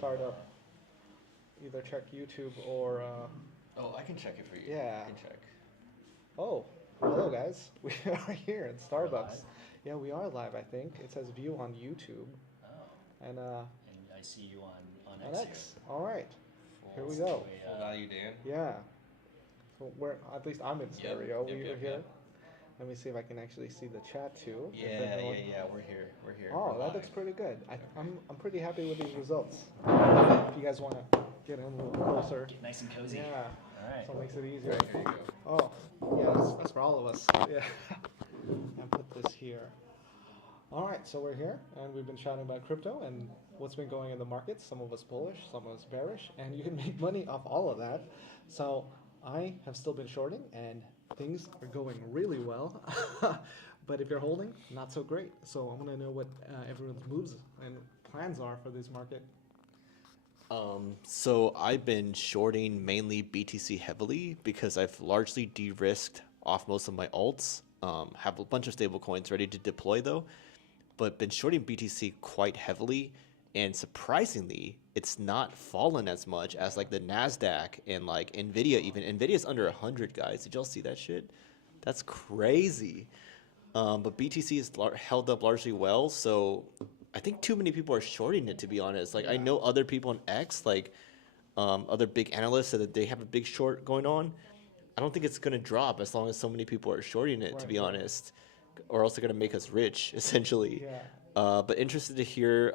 start up, either check YouTube or Oh, I can check it for you. yeah. I can check. Oh, hello guys. We are here in We're live. Starbucks. Yeah, we are live. I think it says view on YouTube Oh, and and I see you on on X X. here. All right, here we To go. Full value, Dan. Yeah. So we're at least I'm in stereo. Yep, We yep, are here. yep. Let me see if I can actually see the chat too. If Yeah, everyone. yeah, yeah. We're here. We're here. Oh, We're that live. looks pretty good. Okay. I'm pretty happy with these results. If you guys want to get in a little closer. Get nice and cozy. Yeah. All right. So it makes it easier. Right, here you go. Oh, yeah, that's for all of us. Yeah. And put this here. All right, so we're here, and we've been chatting about crypto and what's been going in the markets. Some of us bullish, some of us bearish, and you can make money off all of that. So I have still been shorting, and things are going really well. But if you're holding, not so great. So I want to know what everyone's moves and plans are for this market. So I've been shorting mainly BTC heavily because I've largely de-risked off most of my alts. Have a bunch of stable coins ready to deploy though, but been shorting BTC quite heavily, and surprisingly, it's not fallen as much as like the Nasdaq and like Nvidia. Even Nvidia's under 100, guys. Did y'all see that shit? That's crazy. But BTC is held up largely well, so I think too many people are shorting it, to be honest. Like I know other people on X, like other big analysts, said that they have a big short going on. I don't think it's gonna drop as long as so many people are shorting it, to be honest, or else they're gonna make us rich, essentially. Yeah. But interested to hear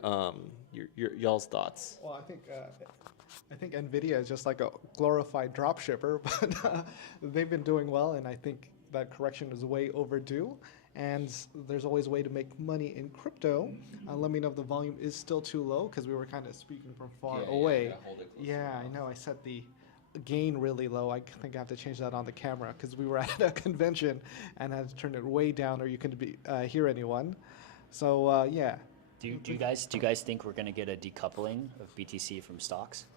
y'all's thoughts. Well, I think Nvidia is just like a glorified drop shipper, but they've been doing well, and I think that correction is way overdue. And there's always a way to make money in crypto. Let me know if the volume is still too low, because we were kind of speaking from far away. Hold it close Yeah, I know. I set the gain really low. I think I have to change that on the camera because we were at a convention and I had to turn it way down, or you couldn't hear anyone. So yeah. Do you guys think we're gonna get a decoupling of BTC from stocks?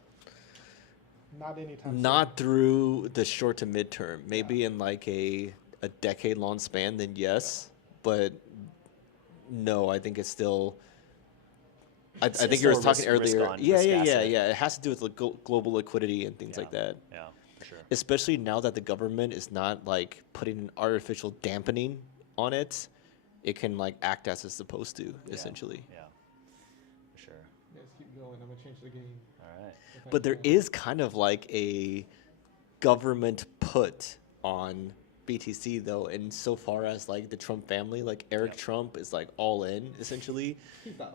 Not anytime soon. Not through the short to midterm. Maybe in like a decade-long span, then yes. But no, I think it's still. I think you were talking earlier. Yeah. It has to do with global liquidity and things like that. Yeah, for sure. Especially now that the government is not like putting an artificial dampening on it, it can like act as it's supposed to, essentially. Yeah, for sure. You guys keep going. I'm gonna change the gain. All right. But there is kind of like a government put on BTC though, in so far as like the Trump family, like Eric Trump is like all in essentially.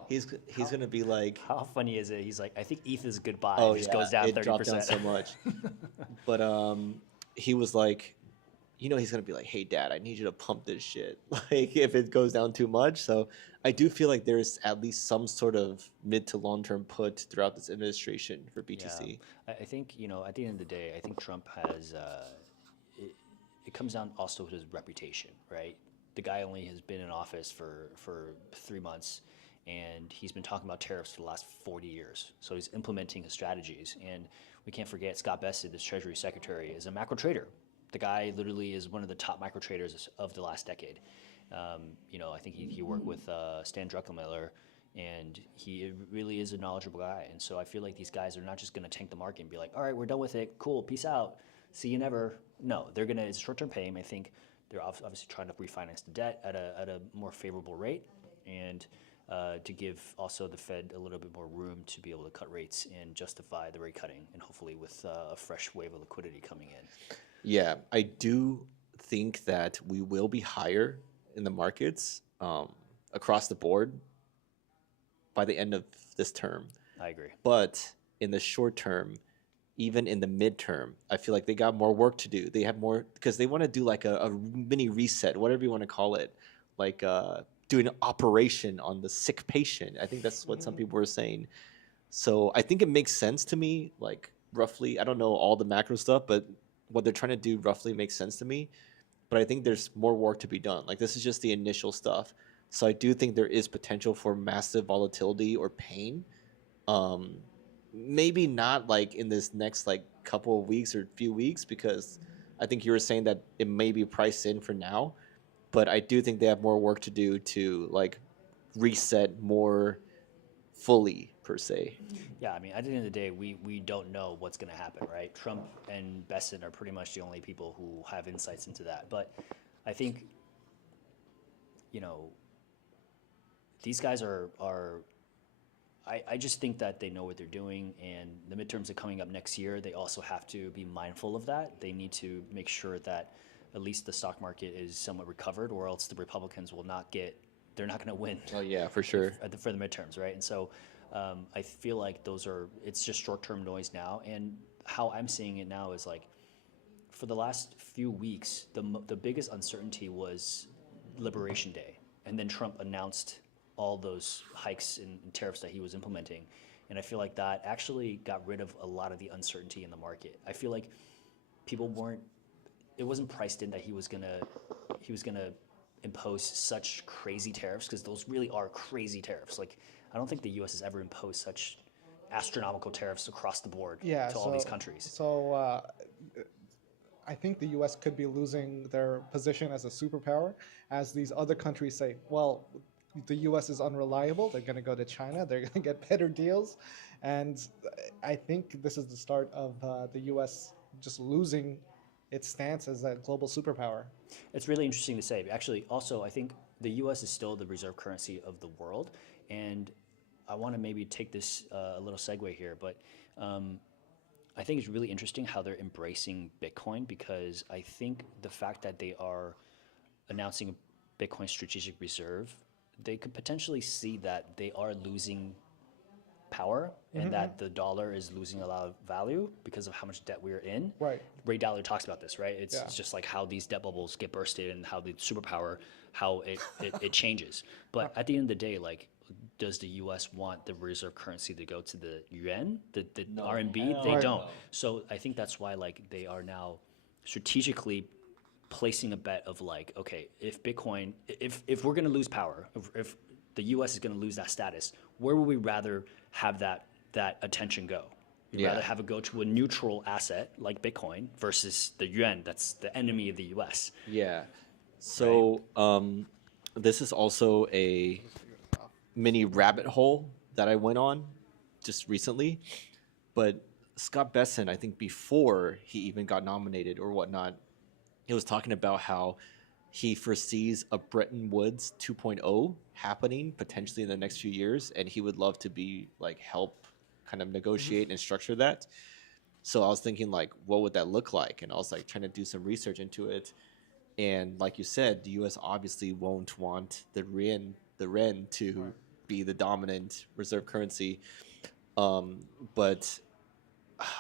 He's gonna be like, How funny is it? He's like, I think ETH is goodbye. oh It just yeah, goes down it 30%. dropped down so much. But he was like, he's gonna be like, hey dad, I need you to pump this shit, like if it goes down too much. So I do feel like there's at least some sort of mid to long term put throughout this administration for BTC. Yeah. I think, at the end of the day, I think Trump has, it comes down also to his reputation, right? The guy only has been in office for 3 months, and he's been talking about tariffs for the last 40 years. So he's implementing his strategies. And we can't forget Scott Bessent, the Treasury Secretary, is a macro trader. The guy literally is one of the top micro traders of the last decade. I think he worked with Stan Druckenmiller, and he really is a knowledgeable guy. And so I feel like these guys are not just going to tank the market and be like, all right, we're done with it. Cool, peace out. See you never. No, they're going to, it's short-term pain. I think they're obviously trying to refinance the debt at a more favorable rate, and to give also the Fed a little bit more room to be able to cut rates and justify the rate cutting, and hopefully with a fresh wave of liquidity coming in. Yeah, I do think that we will be higher in the markets across the board by the end of this term. I agree. But in the short term, even in the midterm, I feel like they got more work to do. They have more, because they want to do like a mini reset, whatever you want to call it, like do an operation on the sick patient. I think that's what some people were saying. So I think it makes sense to me, like roughly. I don't know all the macro stuff, but what they're trying to do roughly makes sense to me. But I think there's more work to be done. Like this is just the initial stuff. So I do think there is potential for massive volatility or pain. Maybe not like in this next like couple of weeks or few weeks, because I think you were saying that it may be priced in for now, but I do think they have more work to do to like reset more fully per se. Yeah, I mean, at the end of the day, we don't know what's going to happen, right? Trump and Besson are pretty much the only people who have insights into that. But I think, you know, these guys are I just think that they know what they're doing, and the midterms are coming up next year. They also have to be mindful of that. They need to make sure that at least the stock market is somewhat recovered, or else the Republicans will not get, they're not going to win Oh yeah, for sure. for the midterms, right? And so I feel like it's just short-term noise now. And how I'm seeing it now is like, for the last few weeks, the biggest uncertainty was Liberation Day, and then Trump announced all those hikes and tariffs that he was implementing, and I feel like that actually got rid of a lot of the uncertainty in the market. I feel like people weren't, it wasn't priced in that he was gonna impose such crazy tariffs, because those really are crazy tariffs. Like, I don't think the U.S. has ever imposed such astronomical tariffs across the board to all these countries. So I think the U.S. could be losing their position as a superpower, as these other countries say, well, the U.S. is unreliable. They're going to go to China. They're going to get better deals, and I think this is the start of the U.S. just losing its stance as a global superpower. It's really interesting to say. Actually, also, I think the U.S. is still the reserve currency of the world, and I want to maybe take this a little segue here, but I think it's really interesting how they're embracing Bitcoin, because I think the fact that they are announcing a Bitcoin strategic reserve, they could potentially see that they are losing power, and that the dollar is losing a lot of value because of how much debt we're in. Right. Ray Dalio talks about this, right? It's, Yeah. it's just like how these debt bubbles get bursted, and how the superpower, how it changes. But at the end of the day, like, does the U.S. want the reserve currency to go to the yuan, the RMB? They Right. don't. So I think that's why, like, they are now strategically placing a bet of like, okay, if Bitcoin, if we're going to lose power, if the U.S. is going to lose that status, where would we rather have that attention go? We'd Yeah. rather have it go to a neutral asset like Bitcoin versus the yuan, that's the enemy of the U.S. Yeah. So this is also a mini rabbit hole that I went on just recently. But Scott Besson, I think before he even got nominated or whatnot, he was talking about how he foresees a Bretton Woods 2.0 happening potentially in the next few years, and he would love to be like help kind of negotiate and structure that. So I was thinking, like, what would that look like? And I was like trying to do some research into it. And like you said, the U.S. obviously won't want the ren to be the dominant reserve currency. But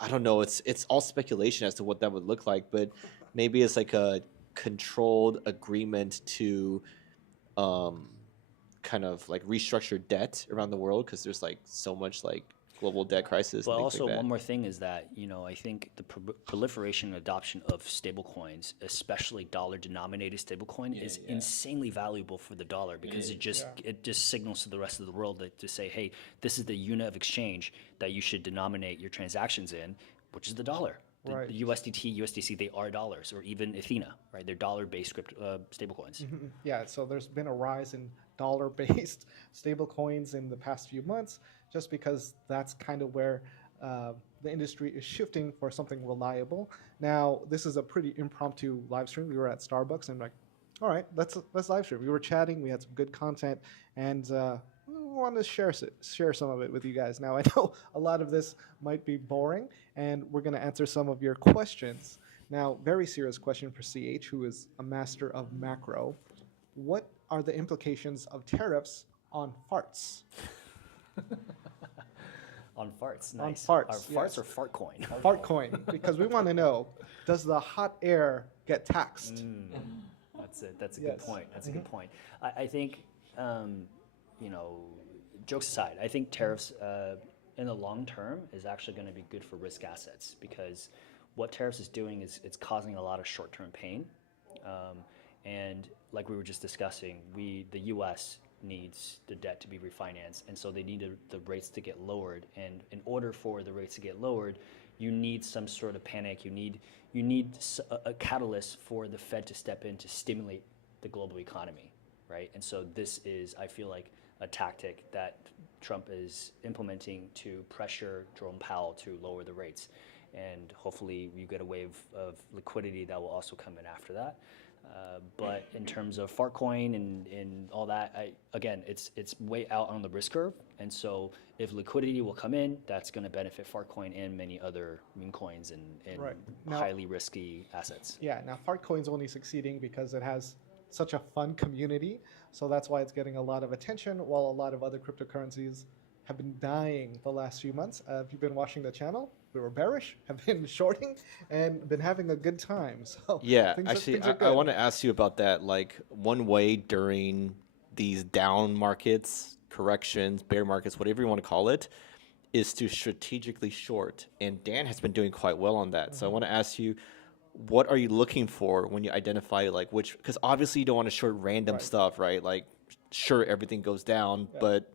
I don't know. It's all speculation as to what that would look like. But maybe it's like a controlled agreement to kind of like restructure debt around the world, because there's like so much like global debt crisis. But and things also, like that. one more thing is that, I think the proliferation and adoption of stablecoins, especially dollar-denominated stablecoin, is insanely valuable for the dollar, because it just signals to the rest of the world that to say, hey, this is the unit of exchange that you should denominate your transactions in, which is the dollar. Right. The USDT, USDC, they are dollars, or even Athena, right? They're dollar-based stablecoins. Yeah, so there's been a rise in dollar-based stablecoins in the past few months, just because that's kind of where the industry is shifting for something reliable. Now, this is a pretty impromptu live stream. We were at Starbucks and like, all right, let's live stream. We were chatting, we had some good content, and we wanted to share some of it with you guys. Now, I know a lot of this might be boring, and we're going to answer some of your questions. Now, very serious question for CH, who is a master of macro. What are the implications of tariffs on farts? On farts, On nice. farts, Are farts yes. or fart coin? Fart coin, because we want to know, does the hot air get taxed? That's it. That's a Yes. good point. That's a good point. I think, jokes aside, I think tariffs in the long term is actually going to be good for risk assets, because what tariffs is doing is it's causing a lot of short-term pain. And like we were just discussing, the U.S. needs the debt to be refinanced, and so they need the rates to get lowered. And in order for the rates to get lowered, you need some sort of panic. You need a catalyst for the Fed to step in to stimulate the global economy, right? And so this is, I feel like, a tactic that Trump is implementing to pressure Jerome Powell to lower the rates. And hopefully you get a wave of liquidity that will also come in after that. But in terms of Fartcoin and all that, again, it's way out on the risk curve. And so if liquidity will come in, that's going to benefit Fartcoin and many other meme coins and Right. Now- highly risky assets. Yeah, now Fartcoin's only succeeding because it has such a fun community, so that's why it's getting a lot of attention, while a lot of other cryptocurrencies have been dying the last few months. If you've been watching the channel, we were bearish, have been shorting, and been having a good time. So Yeah, things actually, things are I good. want to ask you about that. Like, one way during these down markets, corrections, bear markets, whatever you want to call it, is to strategically short. And Dan has been doing quite well on that. So I want to ask you, what are you looking for when you identify like which? Because obviously you don't want to short random Right. stuff, right? Like, sure, everything goes down, but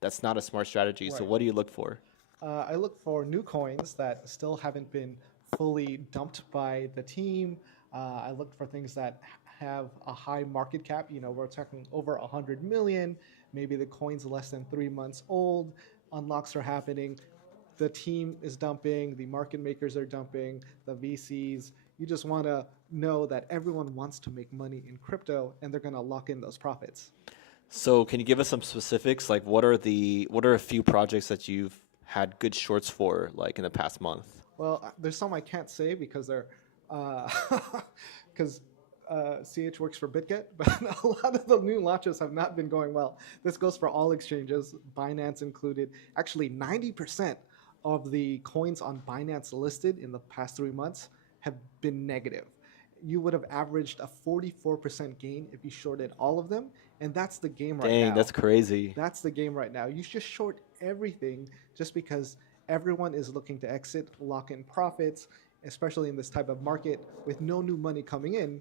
that's not a smart strategy. So Right. what do you look for? I look for new coins that still haven't been fully dumped by the team. I look for things that have a high market cap. You know, we're talking over 100 million. Maybe the coin's less than 3 months old. Unlocks are happening. The team is dumping. The market makers are dumping. The VCs. You just want to know that everyone wants to make money in crypto, and they're going to lock in those profits. So can you give us some specifics? Like, what are a few projects that you've had good shorts for, like in the past month? Well, there's some I can't say because they're because CH works for BitGet, but a lot of the new launches have not been going well. This goes for all exchanges, Binance included. Actually, 90% of the coins on Binance listed in the past 3 months have been negative. You would have averaged a 44% gain if you shorted all of them, and that's the game right now. Dang, that's crazy. That's the game right now. You just short everything just because everyone is looking to exit, lock in profits, especially in this type of market with no new money coming in.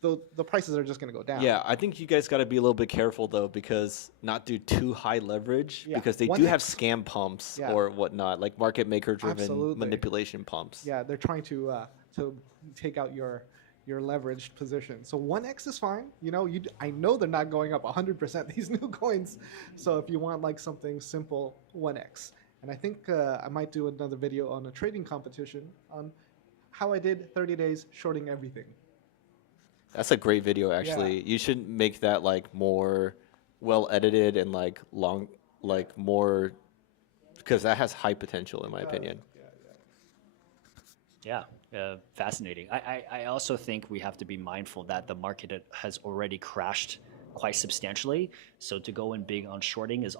The prices are just going to go down. Yeah, I think you guys got to be a little bit careful though, because not do too high leverage, Yeah, because they one do have X. scam pumps Yeah. or whatnot, like market maker driven Absolutely. manipulation pumps. Yeah, they're trying to take out your leveraged position. So 1x is fine. You know, I know they're not going up 100% these new coins. So if you want like something simple, 1x. And I think I might do another video on a trading competition on how I did 30 days shorting everything. That's a great video, actually. You should make that like more well edited and like long, like more, because that has high potential in my opinion. Yeah, fascinating. I also think we have to be mindful that the market has already crashed quite substantially. So to go in big on shorting is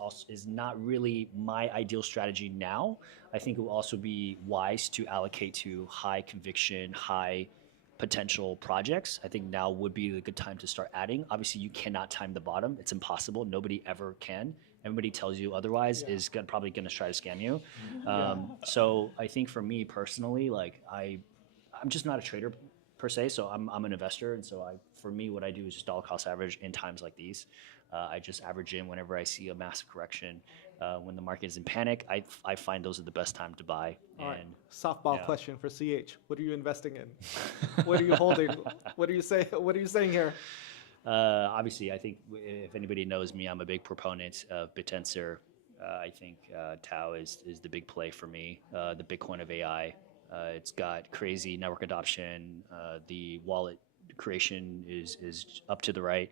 not really my ideal strategy now. I think it will also be wise to allocate to high conviction, high potential projects. I think now would be a good time to start adding. Obviously, you cannot time the bottom. It's impossible. Nobody ever can. Everybody tells you otherwise is probably going to try to scam you. So I think for me personally, like I'm just not a trader per se. So I'm an investor, and so for me, what I do is just dollar cost average in times like these. I just average in whenever I see a massive correction. When the market is in panic, I find those are the best time to buy. All right. And Softball yeah. question for CH. What are you investing in? What are you holding? What are you saying here? Obviously, I think if anybody knows me, I'm a big proponent of BitTensor. I think Tau is the big play for me, the Bitcoin of AI. It's got crazy network adoption. The wallet creation is up to the right.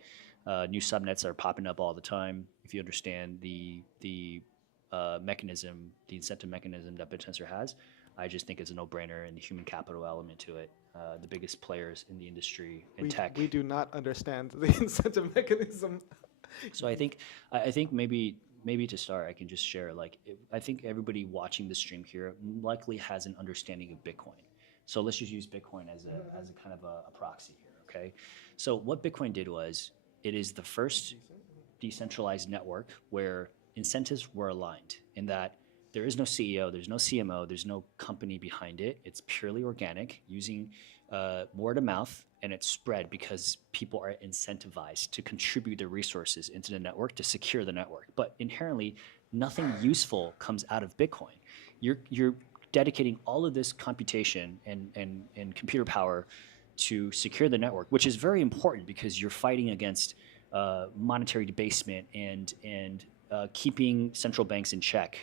New subnets are popping up all the time. If you understand the mechanism, the incentive mechanism that BitTensor has, I just think it's a no-brainer, and the human capital element to it. The biggest players in the industry in tech. We do not understand the incentive mechanism. So I think maybe to start, I can just share I think everybody watching the stream here likely has an understanding of Bitcoin. So let's just use Bitcoin as a kind of a proxy here, okay? So what Bitcoin did was it is the first decentralized network where incentives were aligned in that there is no CEO, there's no CMO, there's no company behind it. It's purely organic, using word of mouth, and it's spread because people are incentivized to contribute their resources into the network to secure the network. But inherently, nothing useful comes out of Bitcoin. You're dedicating all of this computation and computer power to secure the network, which is very important because you're fighting against monetary debasement and keeping central banks in check,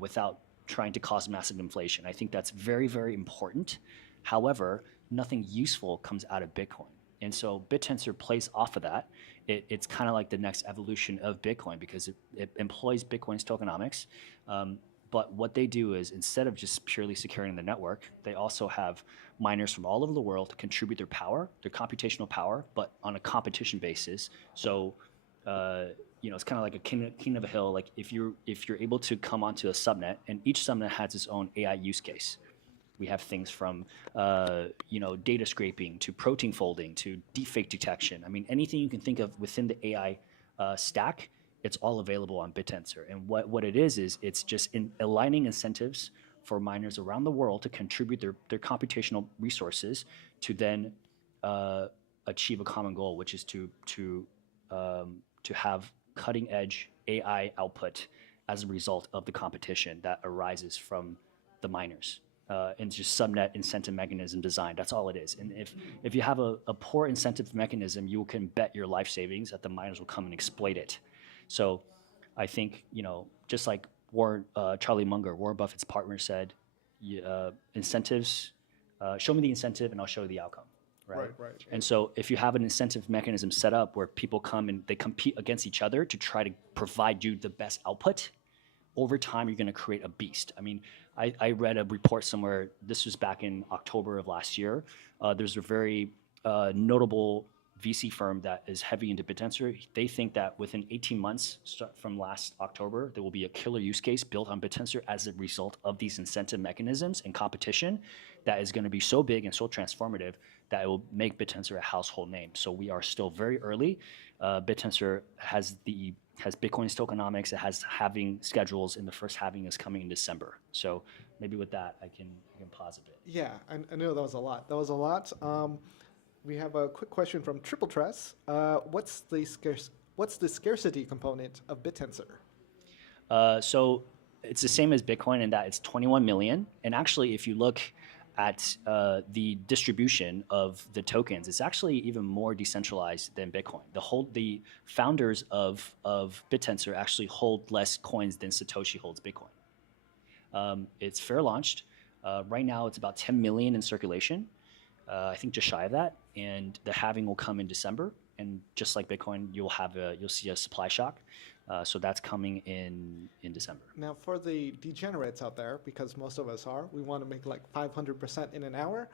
without trying to cause massive inflation. I think that's very, very important. However, nothing useful comes out of Bitcoin. And so BitTensor plays off of that. It's kind of like the next evolution of Bitcoin because it employs Bitcoin's tokenomics. But what they do is instead of just purely securing the network, they also have miners from all over the world to contribute their power, their computational power, but on a competition basis. So, it's kind of like a king of a hill. Like if you're able to come onto a subnet, and each subnet has its own AI use case. We have things from data scraping to protein folding to deepfake detection. I mean, anything you can think of within the AI stack, it's all available on BitTensor. And what it is it's just aligning incentives for miners around the world to contribute their computational resources to then achieve a common goal, which is to have cutting edge AI output as a result of the competition that arises from the miners. And just subnet incentive mechanism design. That's all it is. And if you have a poor incentive mechanism, you can bet your life savings that the miners will come and exploit it. So I think, just like Charlie Munger, Warren Buffett's partner, said, incentives, show me the incentive and I'll show you the outcome. Right. And so if you have an incentive mechanism set up where people come and they compete against each other to try to provide you the best output, over time, you're going to create a beast. I mean, I read a report somewhere, this was back in October of last year. There's a very notable VC firm that is heavy into BitTensor. They think that within 18 months from last October, there will be a killer use case built on BitTensor as a result of these incentive mechanisms and competition that is going to be so big and so transformative that it will make BitTensor a household name. So we are still very early. BitTensor has Bitcoin's tokenomics. It has halving schedules, and the first halving is coming in December. So maybe with that, I can pause a bit. Yeah, I know that was a lot. We have a quick question from Triple Tress. What's the scarcity component of BitTensor? So it's the same as Bitcoin in that it's 21 million. And actually, if you look at the distribution of the tokens, it's actually even more decentralized than Bitcoin. The founders of BitTensor actually hold less coins than Satoshi holds Bitcoin. It's fair launched. Right now, it's about 10 million in circulation. I think just shy of that, and the halving will come in December. And just like Bitcoin, you'll see a supply shock. So that's coming in December. Now, for the degenerates out there, because most of us are, we want to make like 500% in an hour.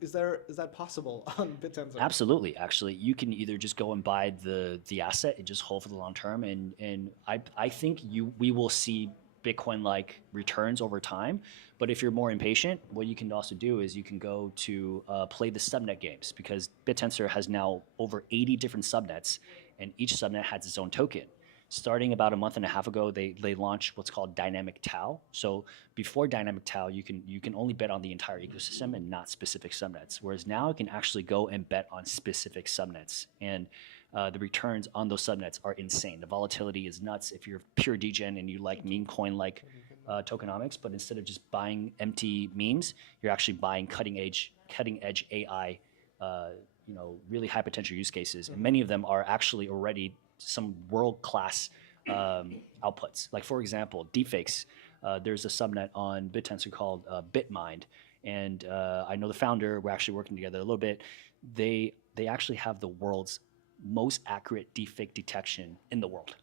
Is that possible on BitTensor? Absolutely. Actually, you can either just go and buy the asset and just hold for the long term, and I think we will see Bitcoin-like returns over time. But if you're more impatient, what you can also do is you can go to play the subnet games, because BitTensor has now over 80 different subnets, and each subnet has its own token. Starting about a month and a half ago, they launched what's called Dynamic Tau. So before Dynamic Tau, you can only bet on the entire ecosystem and not specific subnets. Whereas now you can actually go and bet on specific subnets. And the returns on those subnets are insane. The volatility is nuts if you're pure degen and you like meme coin like tokenomics. But instead of just buying empty memes, you're actually buying cutting edge AI, really high potential use cases. And many of them are actually already some world-class outputs. Like, for example, deepfakes. There's a subnet on BitTensor called BitMind, and I know the founder. We're actually working together a little bit. They actually have the world's most accurate deepfake detection in the world,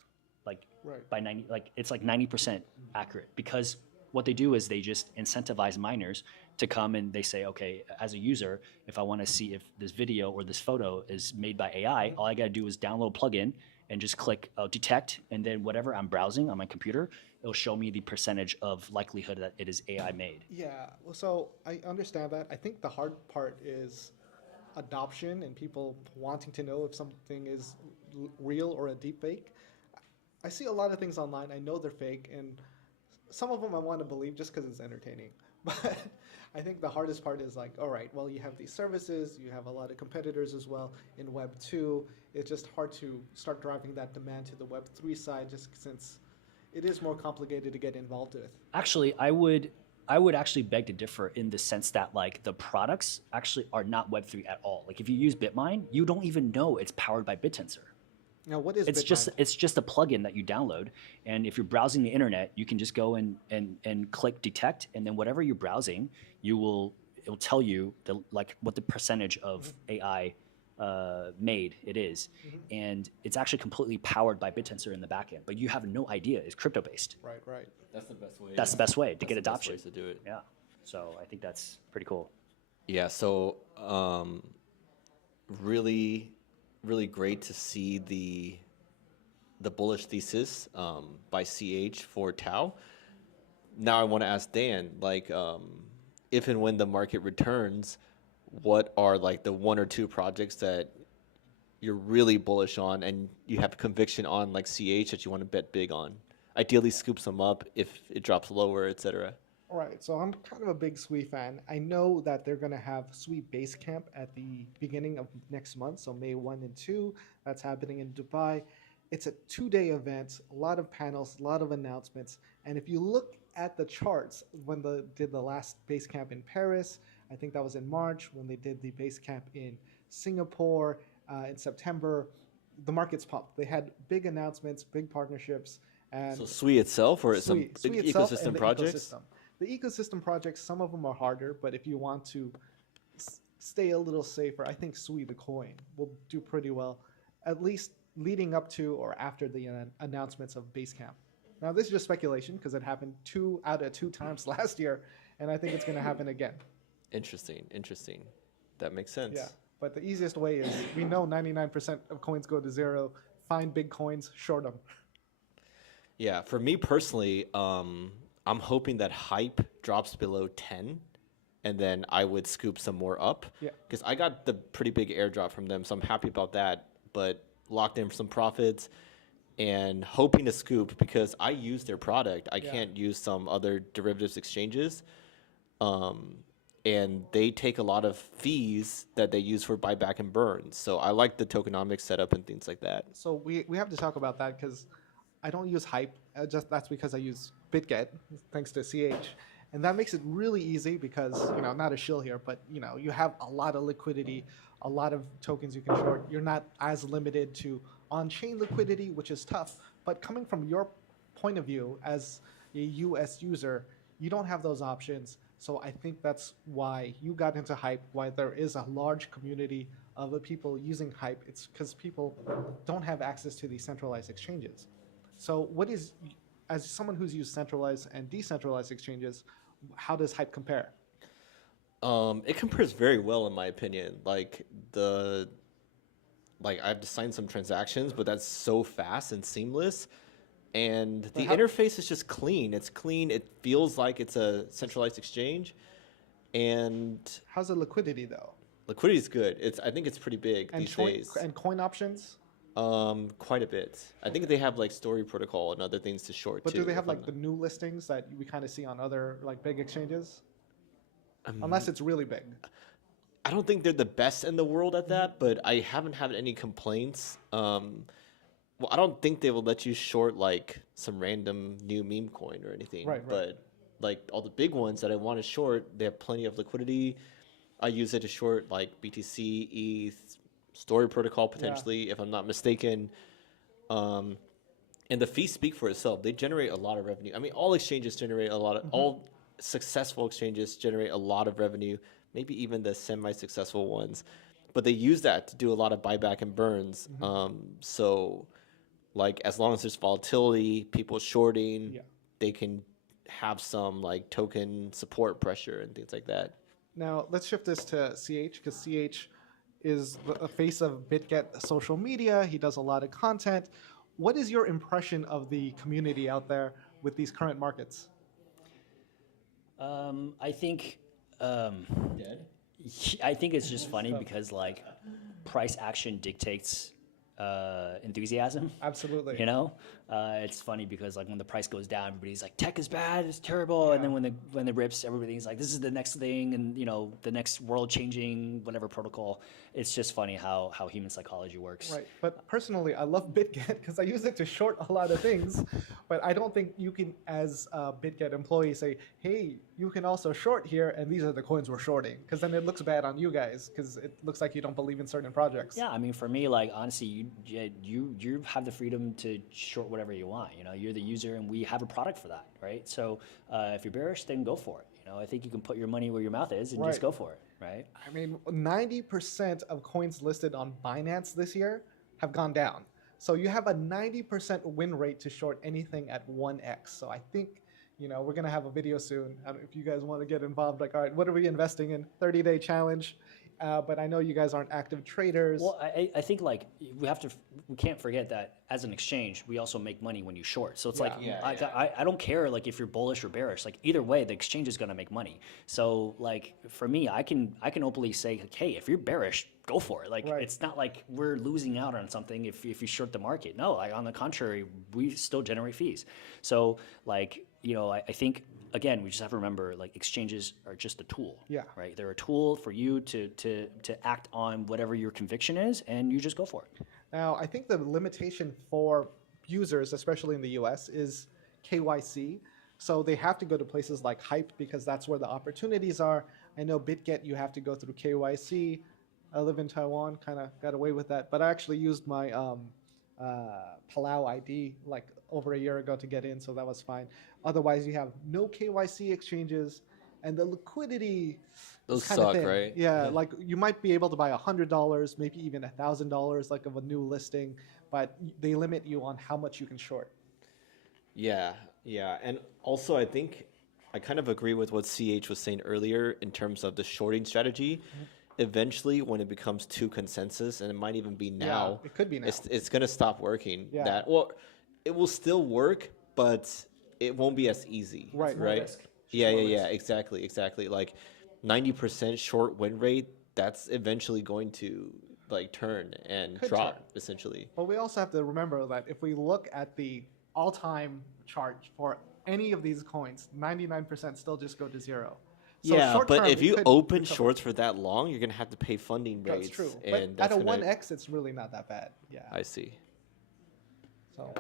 by 90. It's like 90% accurate, because what they do is they just incentivize miners to come and they say, okay, as a user, if I want to see if this video or this photo is made by AI, all I got to do is download a plugin and just click detect, and then whatever I'm browsing on my computer, it'll show me the percentage of likelihood that it is AI made. Yeah, well, so I understand that. I think the hard part is adoption and people wanting to know if something is real or a deep fake. I see a lot of things online. I know they're fake, and some of them I want to believe just because it's entertaining. But I think the hardest part is like, all right, well, you have these services, you have a lot of competitors as well in Web 2. It's just hard to start driving that demand to the Web 3 side, just since it is more complicated to get involved with. Actually, I would actually beg to differ in the sense that like the products actually are not Web3 at all. Like if you use BitMine, you don't even know it's powered by BitTensor. Now, what is It's just BitMine? it's just a plugin that you download, and if you're browsing the internet, you can just go and click detect, and then whatever you're browsing, it will tell you what the percentage of AI made it is, and it's actually completely powered by BitTensor in the backend, but you have no idea it's crypto based. Right, right. That's the best way. That's the best way to That's get the best adoption. ways to do it. Yeah, so I think that's pretty cool. Yeah, so really, really great to see the bullish thesis by CH for Tau. Now I want to ask Dan, like, if and when the market returns, what are like the one or two projects that you're really bullish on and you have conviction on, like CH, that you want to bet big on? Ideally, scoop some up if it drops lower, etc. All right, so I'm kind of a big SWE fan. I know that they're going to have SWE Base Camp at the beginning of next month, so May 1 and 2. That's happening in Dubai. It's a 2-day event, a lot of panels, a lot of announcements. And if you look at the charts, when they did the last Base Camp in Paris, I think that was in March, when they did the Base Camp in Singapore in September, the markets popped. They had big announcements, big partnerships. And So SWE itself, or some SWE itself ecosystem and the projects? ecosystem. The ecosystem projects, some of them are harder, but if you want to stay a little safer, I think SWE, the coin, will do pretty well, at least leading up to or after the announcements of Basecamp. Now, this is just speculation because it happened 2 out of 2 times last year, and I think it's going to happen again. Interesting, interesting. That makes sense. Yeah, but the easiest way is we know 99% of coins go to zero. Find big coins, short them. Yeah, for me personally, I'm hoping that hype drops below 10, and then I would scoop some more up. Yeah. Because I got the pretty big airdrop from them, so I'm happy about that. But locked in for some profits and hoping to scoop because I use their product. I can't use some other derivatives exchanges. And they take a lot of fees that they use for buyback and burns. So I like the tokenomics setup and things like that. So we have to talk about that because I don't use Hype. That's because I use BitGet, thanks to CH. And that makes it really easy because, I'm not a shill here, but, you have a lot of liquidity, a lot of tokens you can short. You're not as limited to on-chain liquidity, which is tough. But coming from your point of view as a US user, you don't have those options. So I think that's why you got into Hype, why there is a large community of people using Hype. It's because people don't have access to these centralized exchanges. So as someone who's used centralized and decentralized exchanges, how does Hype compare? It compares very well in my opinion. Like I have to sign some transactions, but that's so fast and seamless. And the interface is just clean. It's clean. It feels like it's a centralized exchange. And How's the liquidity though? liquidity is good. I think it's pretty big And these days. and coin options? Quite a bit. I think they have like story protocol and other things to short But too. do they have if I'm like the new listings that we kind of see on other like big exchanges? Unless it's really big. I don't think they're the best in the world at that, but I haven't had any complaints. Well, I don't think they will let you short like some random new meme coin or anything. Right. But like all the big ones that I want to short, they have plenty of liquidity. I use it to short like BTC, ETH, Story Protocol potentially, if I'm not mistaken. And the fees speak for itself. They generate a lot of revenue. I mean, all exchanges generate a lot of all successful exchanges generate a lot of revenue. Maybe even the semi-successful ones, but they use that to do a lot of buyback and burns. So, like as long as there's volatility, people shorting, they can have some like token support pressure and things like that. Now let's shift this to CH because CH is the face of BitGet social media. He does a lot of content. What is your impression of the community out there with these current markets? I think I think it's just funny because like price action dictates enthusiasm. Absolutely. It's funny because like when the price goes down, everybody's like tech is bad, it's terrible, and then when the rips, everybody's like this is the next thing, and the next world changing whatever protocol. It's just funny how human psychology works. Right, but personally, I love BitGet because I use it to short a lot of things, but I don't think you can, as a BitGet employee, say, hey, you can also short here, and these are the coins we're shorting, because then it looks bad on you guys, because it looks like you don't believe in certain projects. Yeah, I mean, for me, like honestly, you you have the freedom to short whatever you want. You know, you're the user, and we have a product for that, right? So if you're bearish, then go for it. You know, I think you can put your money where your mouth is and just Right. go for it, right? I mean, 90% of coins listed on Binance this year have gone down. So you have a 90% win rate to short anything at 1x. So I think, we're going to have a video soon. I don't know if you guys want to get involved, like, all right, what are we investing in? 30-day challenge. But I know you guys aren't active traders. Well, I think like we can't forget that as an exchange, we also make money when you short. So it's like, Yeah, I don't care like if you're bullish or bearish, like either way, the exchange is going to make money. So like for me, I can openly say, like, hey, if you're bearish, go for it. Like, Right. it's not like we're losing out on something if you short the market. No, like on the contrary, we still generate fees. So like, I think, again, we just have to remember, like, exchanges are just a tool. Yeah. Right. They're a tool for you to act on whatever your conviction is, and you just go for it. Now, I think the limitation for users, especially in the US, is KYC. So they have to go to places like Hype because that's where the opportunities are. I know BitGet, you have to go through KYC. I live in Taiwan, kind of got away with that. But I actually used my Palau ID like over a year ago to get in, so that was fine. Otherwise, you have no KYC exchanges, and the liquidity Those is kind of suck, thin. right? Yeah, like you might be able to buy $100, maybe even $1,000, like of a new listing, but they limit you on how much you can short. Yeah, yeah. And also, I think I kind of agree with what CH was saying earlier in terms of the shorting strategy. Eventually, when it becomes too consensus, and it might even be now, it could be now. it's going to stop working. Yeah. Well, it will still work, but it won't be as easy. Right. Right. risk. Yeah. Exactly. Like 90% short win rate, that's eventually going to like turn and Could drop turn. essentially. But we also have to remember that if we look at the all-time chart for any of these coins, 99% still just go to zero. So Yeah, short but term, if it you could open recover. shorts for that long, you're gonna have to pay funding rates. That's true. And But at that's a gonna, 1x, it's really not that bad. Yeah. I see. So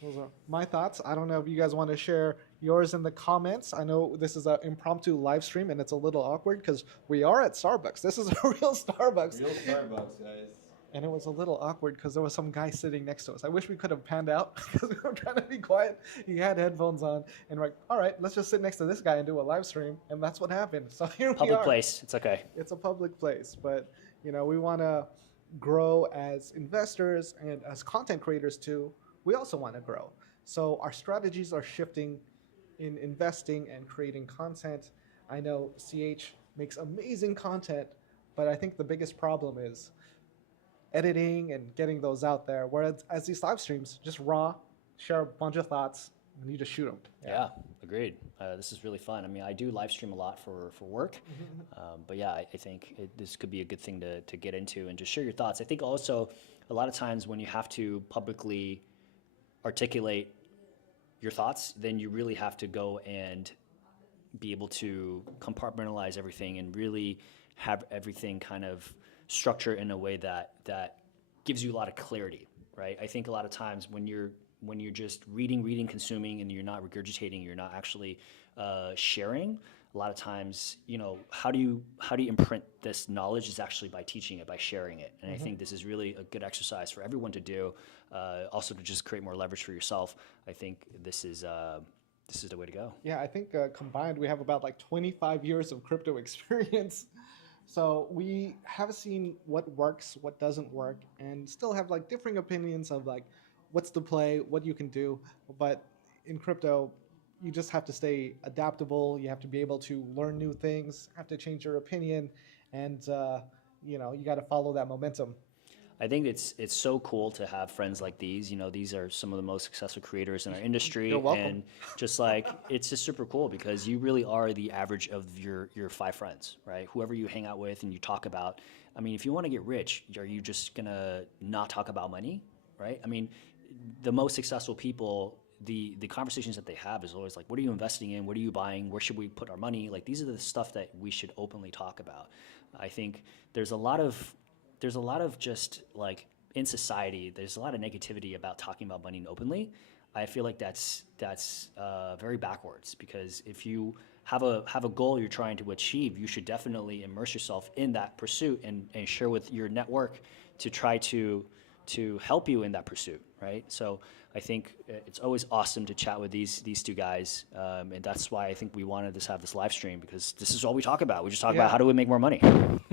those are my thoughts. I don't know if you guys want to share yours in the comments. I know this is an impromptu live stream and it's a little awkward because we are at Starbucks. This is a real Starbucks. Starbucks, guys. And it was a little awkward because there was some guy sitting next to us. I wish we could have panned out because we were trying to be quiet. He had headphones on and we're like, all right, let's just sit next to this guy and do a live stream. And that's what happened. So here we Public are. place. It's okay. It's a public place, but we want to grow as investors and as content creators too. We also want to grow. So our strategies are shifting in investing and creating content. I know CH makes amazing content, but I think the biggest problem is editing and getting those out there. Whereas as these live streams, just raw, share a bunch of thoughts, and you just shoot them. Yeah, agreed. This is really fun. I mean, I do live stream a lot for work, but yeah, I think this could be a good thing to get into and just share your thoughts. I think also a lot of times when you have to publicly articulate your thoughts, then you really have to go and be able to compartmentalize everything and really have everything kind of structure in a way that gives you a lot of clarity, right? I think a lot of times when you're just reading, consuming, and you're not regurgitating, you're not actually sharing. A lot of times, how do you imprint this knowledge is actually by teaching it, by sharing it. And I think this is really a good exercise for everyone to do. Also to just create more leverage for yourself. I think this is the way to go. Yeah, I think combined we have about like 25 years of crypto experience. So we have seen what works, what doesn't work, and still have like differing opinions of like what's the play, what you can do. But in crypto, you just have to stay adaptable. You have to be able to learn new things, have to change your opinion, and you got to follow that momentum. I think it's so cool to have friends like these. These are some of the most successful creators in our industry. You're welcome. And just like, it's just super cool because you really are the average of your 5 friends, right? Whoever you hang out with and you talk about. I mean, if you want to get rich, are you just going to not talk about money, right? I mean, the most successful people, the conversations that they have is always like, what are you investing in? What are you buying? Where should we put our money? Like, these are the stuff that we should openly talk about. I think there's a lot of just like in society, there's a lot of negativity about talking about money openly. I feel like that's very backwards because if you have a goal you're trying to achieve, you should definitely immerse yourself in that pursuit and share with your network to try to to help you in that pursuit, right? So I think it's always awesome to chat with these two guys, and that's why I think we wanted to have this live stream, because this is all we talk about. We just talk about how do we make more money.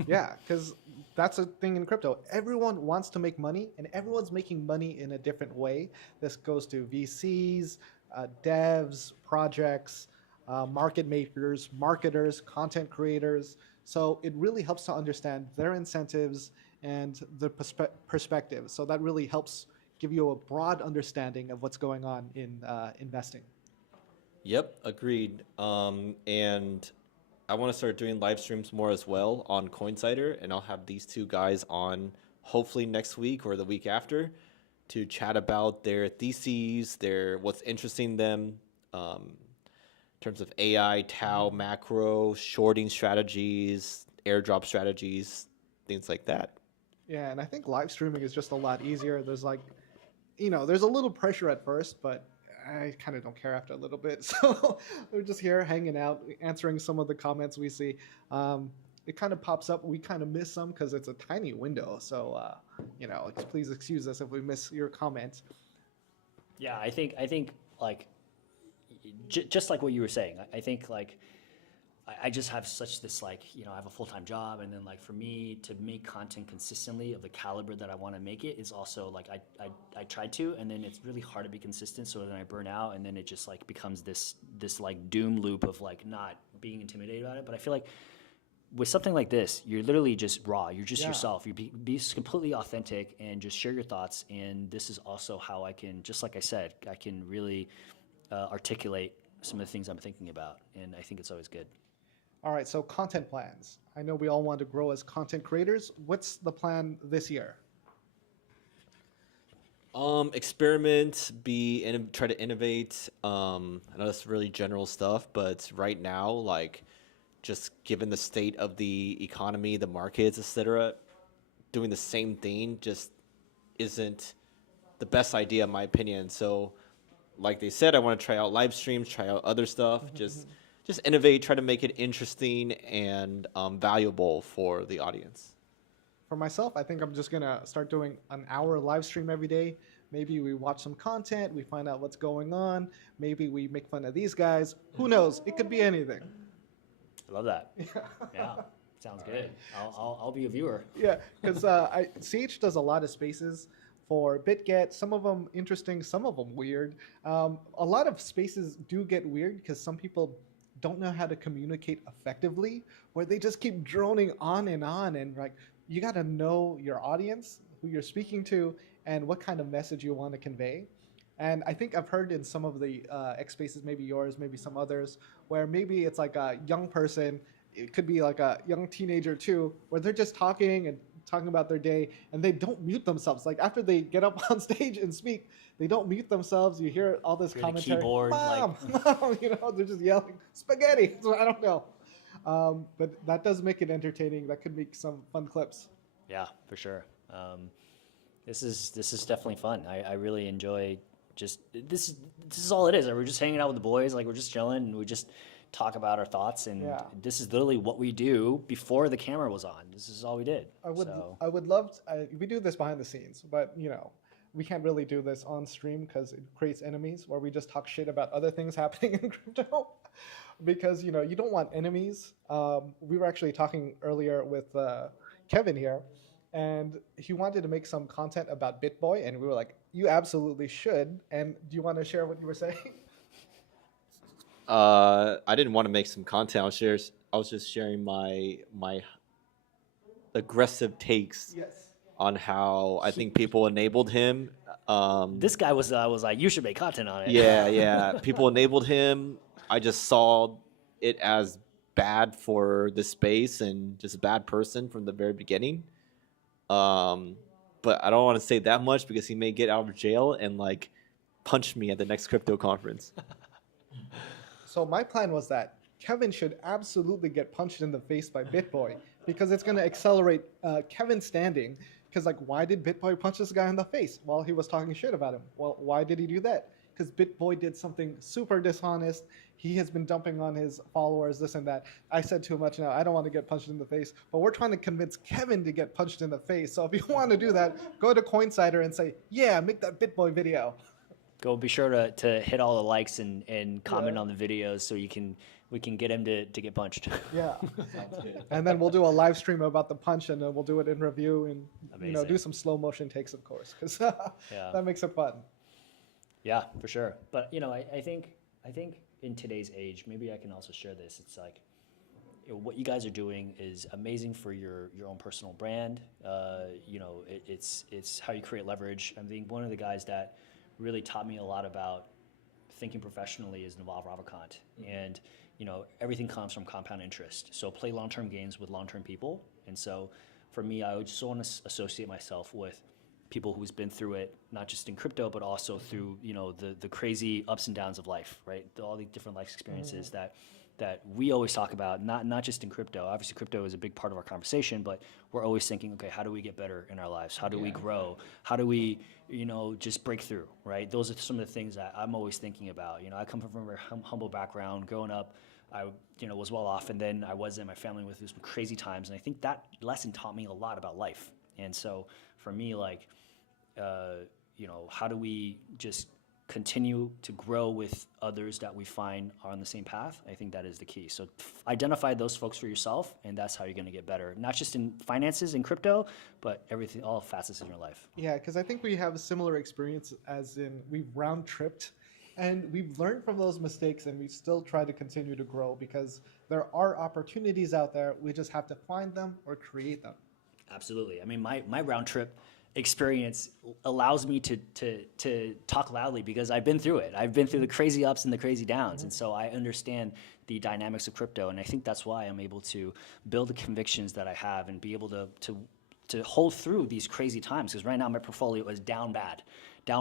Yeah, because that's a thing in crypto. Everyone wants to make money, and everyone's making money in a different way. This goes to VCs, devs, projects, market makers, marketers, content creators. So it really helps to understand their incentives and the perspective. So that really helps give you a broad understanding of what's going on in investing. Yep, agreed. And I want to start doing live streams more as well on Coinsider, and I'll have these two guys on hopefully next week or the week after to chat about their theses, their what's interesting them in terms of AI, Tau, macro, shorting strategies, airdrop strategies, things like that. Yeah, and I think live streaming is just a lot easier. There's like, there's a little pressure at first, but I kind of don't care after a little bit. So we're just here hanging out, answering some of the comments we see. It kind of pops up. We kind of miss some because it's a tiny window. So, please excuse us if we miss your comments. Yeah, I think like just like what you were saying. I think like I just have such this like, I have a full-time job, and then like for me to make content consistently of the caliber that I want to make it is also like I try to, and then it's really hard to be consistent, so then I burn out, and then it just like becomes this like doom loop of like not being intimidated about it. But I feel like with something like this, you're literally just raw. You're just yourself. You be completely authentic and just share your thoughts. And this is also how I can, just like I said, I can really articulate some of the things I'm thinking about, and I think it's always good. All right, so content plans. I know we all want to grow as content creators. What's the plan this year? Experiment, try to innovate. I know that's really general stuff, but right now, like, just given the state of the economy, the markets, etc., doing the same thing just isn't the best idea, in my opinion. So, like they said, I want to try out live streams, try out other stuff, just innovate, try to make it interesting and valuable for the audience. For myself, I think I'm just going to start doing an hour live stream every day. Maybe we watch some content, we find out what's going on. Maybe we make fun of these guys. Who knows? It could be anything. I love that. Yeah, sounds good. I'll be a viewer. Yeah, because CH does a lot of spaces for BitGet, some of them interesting, some of them weird. A lot of spaces do get weird because some people don't know how to communicate effectively, where they just keep droning on, and like, you got to know your audience, who you're speaking to, and what kind of message you want to convey. And I think I've heard in some of the X spaces, maybe yours, maybe some others, where maybe it's like a young person, it could be like a young teenager too, where they're just talking about their day, and they don't mute themselves. Like after they get up on stage and speak, they don't mute themselves. You hear all this commentary. The keyboard, Mom, Mom, they're just yelling spaghetti. So I don't know, but that does make it entertaining. That could make some fun clips. Yeah, for sure. This is definitely fun. I really enjoy just this is all it is. We're just hanging out with the boys, like we're just chilling, and we just talk about our thoughts, and this is literally what we do before the camera was on. This is all we did. I would love to, we do this behind the scenes, but we can't really do this on stream because it creates enemies, where we just talk shit about other things happening in crypto because you don't want enemies. We were actually talking earlier with Kevin here, and he wanted to make some content about BitBoy, and we were like, you absolutely should. And do you want to share what you were saying? I didn't want to make some content. I was just sharing my aggressive takes on how I think people enabled him. This guy was like, you should make content on it. Yeah. People enabled him. I just saw it as bad for the space and just a bad person from the very beginning. But I don't want to say that much because he may get out of jail and like punch me at the next crypto conference. So my plan was that Kevin should absolutely get punched in the face by BitBoy because it's going to accelerate Kevin's standing. Because like, why did BitBoy punch this guy in the face while he was talking shit about him? Well, why did he do that? because BitBoy did something super dishonest. He has been dumping on his followers, this and that. I said too much now. I don't want to get punched in the face, but we're trying to convince Kevin to get punched in the face. So if you want to do that, go to Coinsider and say, yeah, make that BitBoy video. Go be sure to hit all the likes and comment Yeah. on the videos so we can get him to get punched. Yeah. Sounds good. And then we'll do a live stream about the punch, and then we'll do it in review and do Amazing. some slow motion takes, of course, because Yeah. that makes it fun. Yeah, for sure. But I think in today's age, maybe I can also share this. It's like what you guys are doing is amazing for your own personal brand. It's how you create leverage. I think one of the guys that really taught me a lot about thinking professionally is Naval Ravikant. And everything comes from compound interest. So play long-term games with long-term people. And so for me, I would just want to associate myself with people who's been through it, not just in crypto, but also through the crazy ups and downs of life, right? All the different life experiences that we always talk about, not just in crypto. Obviously, crypto is a big part of our conversation, but we're always thinking, okay, how do we get better in our lives? How do we grow? How do we, just break through, right? Those are some of the things that I'm always thinking about. I come from a very humble background. Growing up, I, was well off, and then I was in my family with some crazy times, and I think that lesson taught me a lot about life. And so for me, like, how do we just continue to grow with others that we find are on the same path? I think that is the key. So identify those folks for yourself, and that's how you're going to get better. Not just in finances and crypto, but everything, all facets in your life. Yeah, because I think we have a similar experience, as in we've round tripped, and we've learned from those mistakes, and we still try to continue to grow because there are opportunities out there. We just have to find them or create them. Absolutely. I mean, my round trip experience allows me to talk loudly because I've been through it. I've been through the crazy ups and the crazy downs. And so I understand the dynamics of crypto. And I think that's why I'm able to build the convictions that I have and be able to hold through these crazy times. Because right now my portfolio is down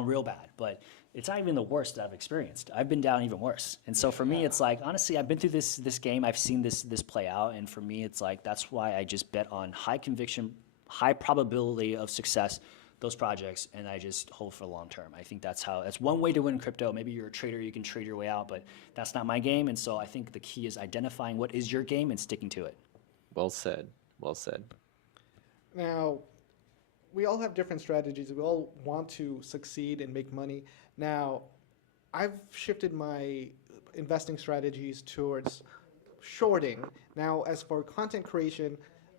real bad. But it's not even the worst that I've experienced. I've been down even worse. And so for me, it's like, honestly, I've been through this game. I've seen this play out. And for me, it's like, that's why I just bet on high conviction, high probability of success, those projects, and I just hold for the long term. I think that's one way to win crypto. Maybe you're a trader, you can trade your way out, but that's not my game. And so I think the key is identifying what is your game and sticking to it. Well said. Well said. Now, we all have different strategies. We all want to succeed and make money. Now, I've shifted my investing strategies towards shorting. Now, as for content creation,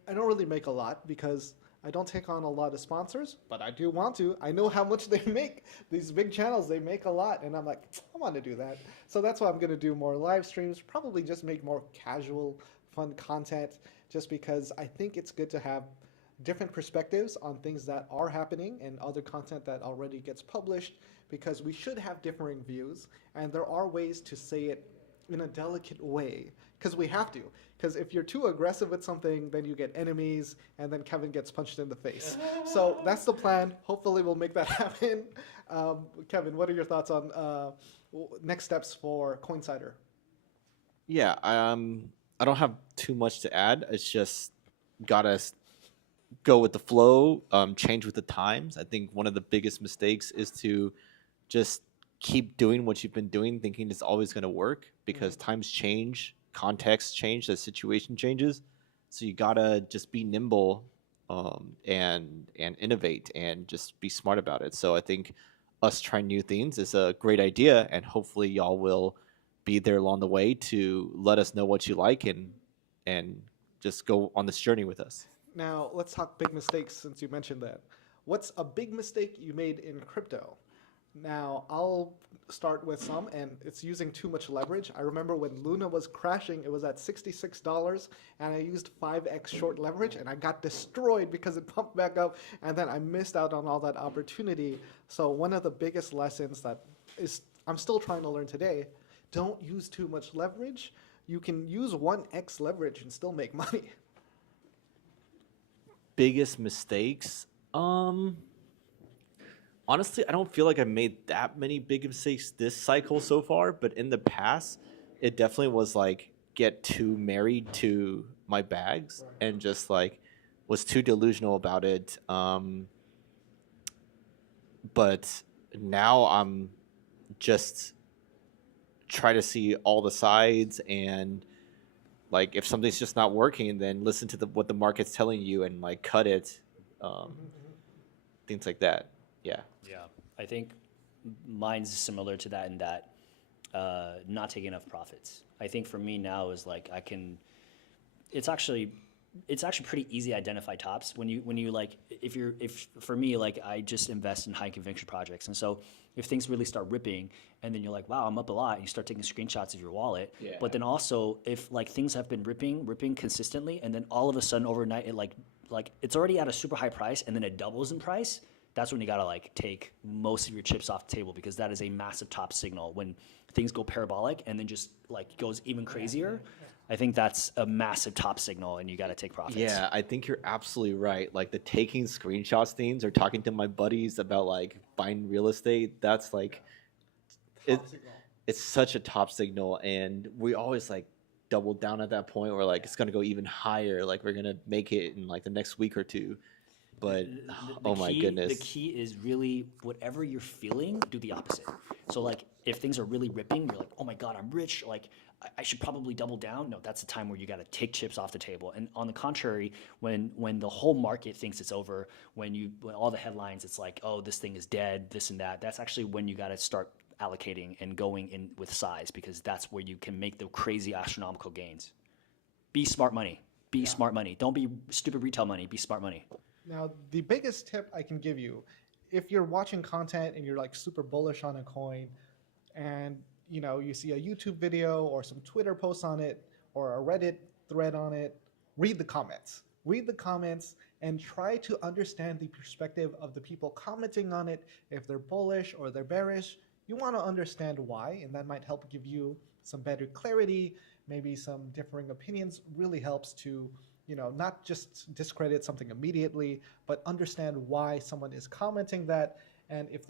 I don't really make a lot because I don't take on a lot of sponsors, but I do want to. I know how much they make. These big channels, they make a lot, and I'm like, I want to do that. So that's why I'm going to do more live streams, probably just make more casual, fun content, just because I think it's good to have different perspectives on things that are happening and other content that already gets published, because we should have differing views, and there are ways to say it in a delicate way, because we have to. Because if you're too aggressive with something, then you get enemies, and then Kevin gets punched in the face. So that's the plan. Hopefully we'll make that happen. Kevin, what are your thoughts on next steps for Coinsider? Yeah, I don't have too much to add. It's just gotta go with the flow, change with the times. I think one of the biggest mistakes is to just keep doing what you've been doing, thinking it's always going to work, because times change, context change, the situation changes. So you gotta just be nimble, and innovate and just be smart about it. So I think us trying new things is a great idea, and hopefully y'all will be there along the way to let us know what you like and just go on this journey with us. Now, let's talk big mistakes, since you mentioned that. What's a big mistake you made in crypto? Now, I'll start with some, and it's using too much leverage. I remember when Luna was crashing, it was at $66, and I used 5x short leverage, and I got destroyed because it pumped back up, and then I missed out on all that opportunity. So one of the biggest lessons that I'm still trying to learn today, don't use too much leverage. You can use 1x leverage and still make money. Biggest mistakes? Honestly, I don't feel like I made that many big mistakes this cycle so far, but in the past, it definitely was like get too married to my bags and just like was too delusional about it. But now I'm just try to see all the sides, and like if something's just not working, then listen to what the market's telling you and like cut it, things like that. Yeah. Yeah, I think mine's similar to that in that not taking enough profits. I think for me now is like I can. It's actually pretty easy to identify tops when you like if for me like I just invest in high conviction projects, and so if things really start ripping and then you're like, wow, I'm up a lot, and you start taking screenshots of your wallet. Yeah. But then also if like things have been ripping consistently, and then all of a sudden overnight it like it's already at a super high price and then it doubles in price, that's when you gotta like take most of your chips off the table, because that is a massive top signal when things go parabolic and then just like goes even crazier. I think that's a massive top signal, and you got to take profits. Yeah, I think you're absolutely right. Like the taking screenshots things, or talking to my buddies about like buying real estate, that's like it's such a top signal, and we always like double down at that point where like it's gonna go even higher, like we're gonna make it in like the next week or two. But oh my goodness. The key is really whatever you're feeling, do the opposite. So like if things are really ripping, you're like, oh my God, I'm rich. Like I should probably double down. No, that's the time where you got to take chips off the table. And on the contrary, when the whole market thinks it's over, when all the headlines, it's like, oh, this thing is dead, this and that. That's actually when you got to start allocating and going in with size, because that's where you can make the crazy astronomical gains. Be smart money. Be smart money. Don't be stupid retail money. Be smart money. Now, the biggest tip I can give you, if you're watching content and you're like super bullish on a coin, and you see a YouTube video or some Twitter posts on it or a Reddit thread on it, read the comments. Read the comments and try to understand the perspective of the people commenting on it. If they're bullish or they're bearish, you want to understand why, and that might help give you some better clarity. Maybe some differing opinions really helps to not just discredit something immediately, but understand why someone is commenting that, and if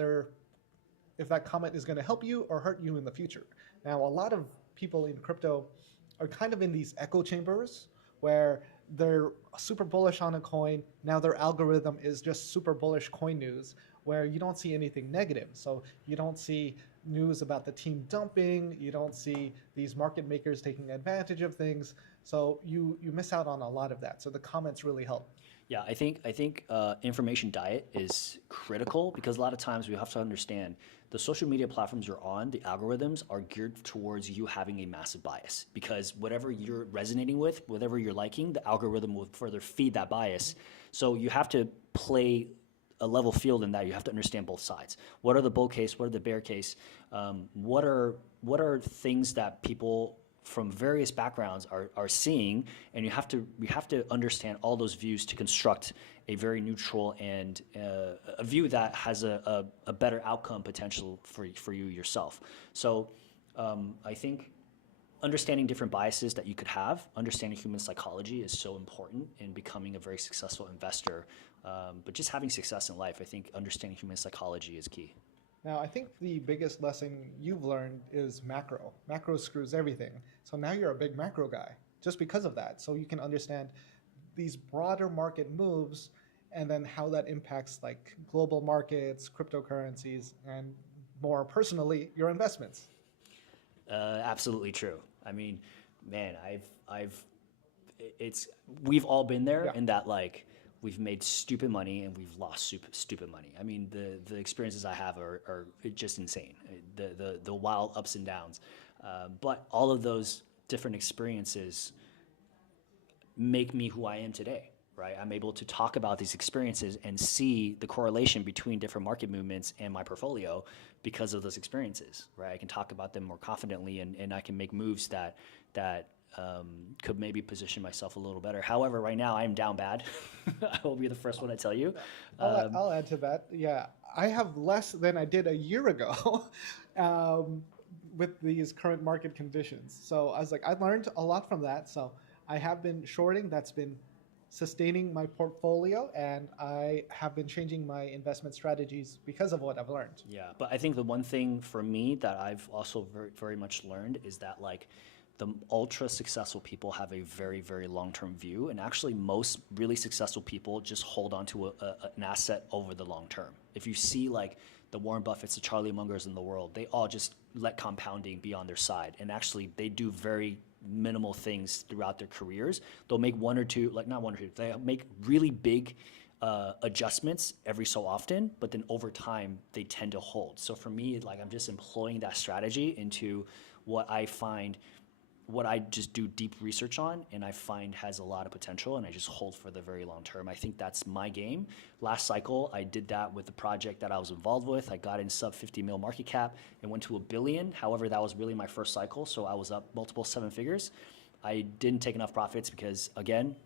that comment is going to help you or hurt you in the future. Now, a lot of people in crypto are kind of in these echo chambers where they're super bullish on a coin. Now their algorithm is just super bullish coin news, where you don't see anything negative. So you don't see news about the team dumping. You don't see these market makers taking advantage of things. So you miss out on a lot of that. So the comments really help. Yeah, I think information diet is critical, because a lot of times we have to understand the social media platforms you're on, the algorithms are geared towards you having a massive bias, because whatever you're resonating with, whatever you're liking, the algorithm will further feed that bias. So you have to play a level field in that. You have to understand both sides. What are the bull case? What are the bear case? What are things that people from various backgrounds are seeing, and you have to understand all those views to construct a very neutral and a view that has a better outcome potential for you yourself. So I think understanding different biases that you could have, understanding human psychology is so important in becoming a very successful investor. But just having success in life, I think understanding human psychology is key. Now, I think the biggest lesson you've learned is macro. Macro screws everything. So now you're a big macro guy just because of that. So you can understand these broader market moves and then how that impacts like global markets, cryptocurrencies, and more personally, your investments. Absolutely true. I mean, man, we've all been there in that, like, we've made stupid money and we've lost stupid money. I mean, the experiences I have are just insane. The wild ups and downs. But all of those different experiences make me who I am today, right? I'm able to talk about these experiences and see the correlation between different market movements and my portfolio because of those experiences, right? I can talk about them more confidently, and I can make moves that could maybe position myself a little better. However, right now I am down bad. I will be the first one to tell you. I'll add to that. Yeah, I have less than I did a year ago with these current market conditions. So I was like, I learned a lot from that. So I have been shorting. That's been sustaining my portfolio, and I have been changing my investment strategies because of what I've learned. Yeah, but I think the one thing for me that I've also very, very much learned is that, like, the ultra successful people have a very, very long-term view, and actually most really successful people just hold on to an asset over the long term. If you see like the Warren Buffetts, the Charlie Mungers in the world, they all just let compounding be on their side. And actually, they do very minimal things throughout their careers. They'll make one or two, like not one or two, they make really big adjustments every so often, but then over time, they tend to hold. So for me, like I'm just employing that strategy into what I find what I just do deep research on and I find has a lot of potential and I just hold for the very long term. I think that's my game. Last cycle, I did that with the project that I was involved with. I got in sub 50 mil market cap and went to $1 billion. However, that was really my first cycle, so I was up multiple 7 figures. I didn't take enough profits because, again,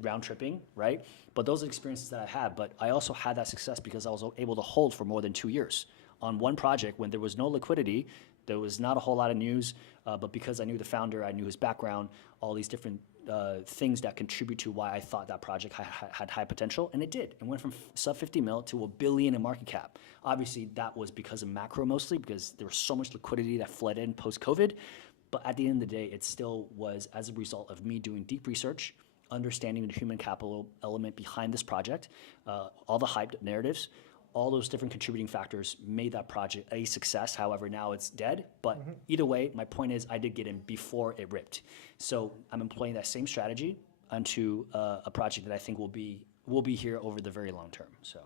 round tripping, right? But those are experiences that I had. But I also had that success because I was able to hold for more than 2 years on one project when there was no liquidity. There was not a whole lot of news, but because I knew the founder, I knew his background, all these different things that contribute to why I thought that project had high potential, and it did. It went from sub 50 mil to $1 billion in market cap. Obviously, that was because of macro mostly, because there was so much liquidity that fled in post-COVID. But at the end of the day, it still was as a result of me doing deep research, understanding the human capital element behind this project, all the hyped narratives, all those different contributing factors made that project a success. However, now it's dead. But either way, my point is I did get in before it ripped. So I'm employing that same strategy onto a project that I think will be here over the very long term. So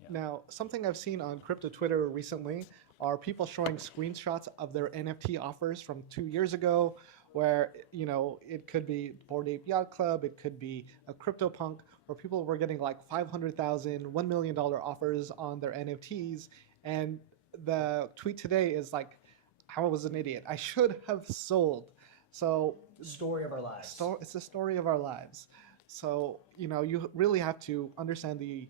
yeah. Now, something I've seen on crypto Twitter recently are people showing screenshots of their NFT offers from 2 years ago, where it could be Bored Ape Yacht Club, it could be a CryptoPunk, where people were getting like $500,000, $1 million offers on their NFTs. And the tweet today is like, I was an idiot. I should have sold. So The story of our lives. it's the story of our lives. So, you really have to understand the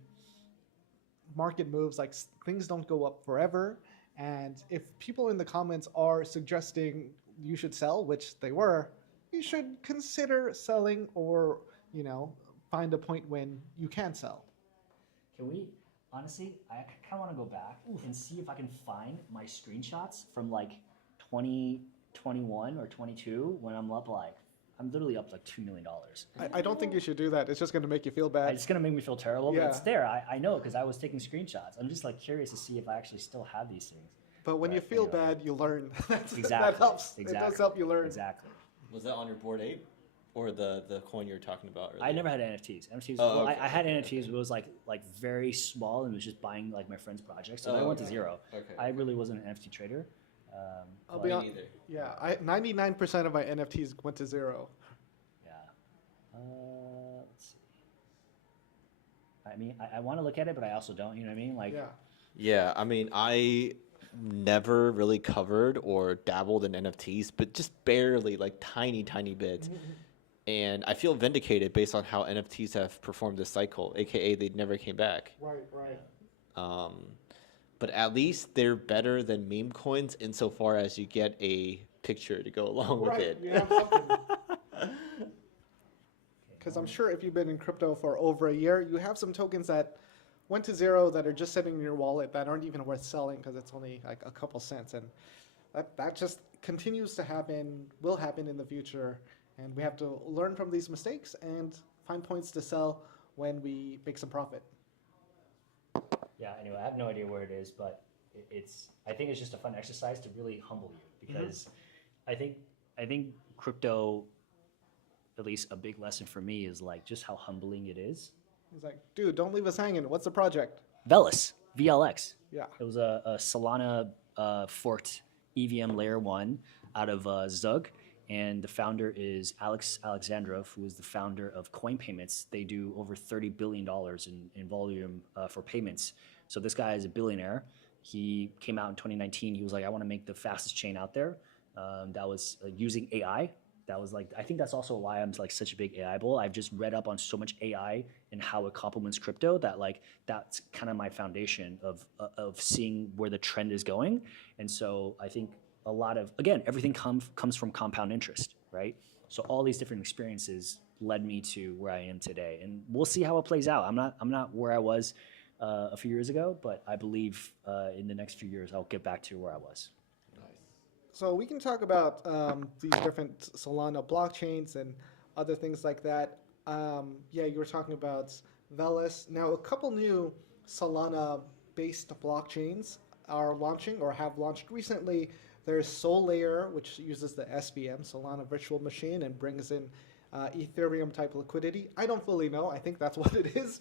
market moves. Like things don't go up forever. And if people in the comments are suggesting you should sell, which they were, you should consider selling or, find a point when you can sell. Can we, honestly, I kind of want to go back and see if I can find my screenshots from like 2021 or 22 when I'm literally up like $2 million. I don't think you should do that. It's just going to make you feel bad. It's going to make me feel terrible, Yeah. but it's there. I know because I was taking screenshots. I'm just like curious to see if I actually still have these things. But when you But feel anyway. bad, you learn. Exactly. That helps. Exactly. It does help you learn. Exactly. Was that on your Bored Ape, or the coin you were talking about earlier? I never had NFTs. NFTs. Oh, well, okay. I had NFTs. But it was like very small and it was just buying like my friend's projects. So I went to zero. Okay. I really wasn't an NFT trader. I'll but- be Me on, neither. yeah, 99% of my NFTs went to zero. Yeah. Let's see. I mean, I want to look at it, but I also don't. You know what I mean? Like, Yeah. Yeah, I mean, I never really covered or dabbled in NFTs, but just barely, like tiny bits. And I feel vindicated based on how NFTs have performed this cycle, aka they never came back. Right. But at least they're better than meme coins insofar as you get a picture to go along with Right. it. You have something. Because I'm sure if you've been in crypto for over a year, you have some tokens that went to zero that are just sitting in your wallet that aren't even worth selling because it's only like a couple cents. And that just continues to happen, will happen in the future. And we have to learn from these mistakes and find points to sell when we make some profit. yeah. Anyway, I have no idea where it is, but I think it's just a fun exercise to really humble you because I think crypto, at least a big lesson for me, is like just how humbling it is. He's like, dude, don't leave us hanging. What's the project? Velis, VLX. Yeah. It was a Solana forked EVM layer 1 out of Zug. And the founder is Alex Alexandrov, who is the founder of Coin Payments. They do over $30 billion in volume for payments. So this guy is a billionaire. He came out in 2019. He was like, I want to make the fastest chain out there. That was using AI. That was like, I think that's also why I'm like such a big AI bull. I've just read up on so much AI and how it complements crypto that like that's kind of my foundation of seeing where the trend is going. And so I think a lot of, again, everything comes from compound interest, right? So all these different experiences led me to where I am today, and we'll see how it plays out. I'm not where I was a few years ago, but I believe in the next few years I'll get back to where I was. So we can talk about these different Solana blockchains and other things like that. Yeah, you were talking about Velis. Now, a couple new Solana-based blockchains are launching or have launched recently. There's SolLayer, which uses the SVM, Solana Virtual Machine, and brings in Ethereum type liquidity. I don't fully know. I think that's what it is.